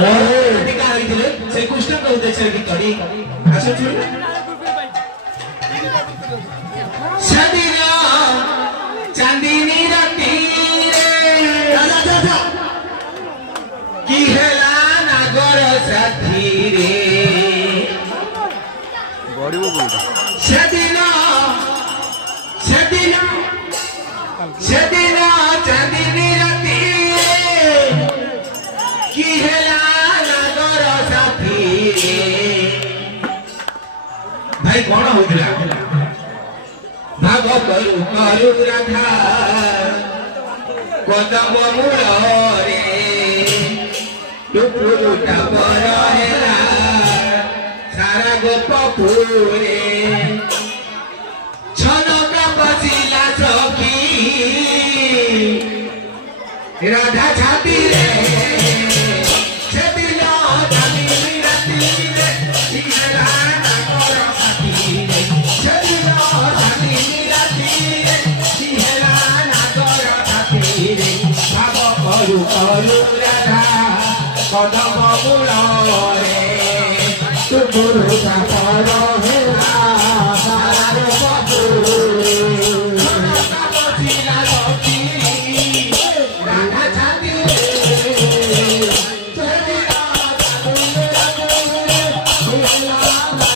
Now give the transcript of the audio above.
टीका होइतिले से कृष्ण को उद्देश्य गीतडी आसो छु सदिना चांदनी राती रे की हेला नागर साथी रे बड़ी वो सदिना सदिना सदिना चांदनी राती की हेला नागर साथी रे भाई कौन होइतिला भाग करू करू राधा कदम मूल रे टुकुरुटा पर हेला सारा गोपपुरे छनका बसिला सखी राधा छाती रे छबिला छाती राती रे इहरा नागर साथी रे छबिला छाती राती रे इहरा नागर साथी रे भाग करू करू राधा कदम मूल रे टुकुरुटा पर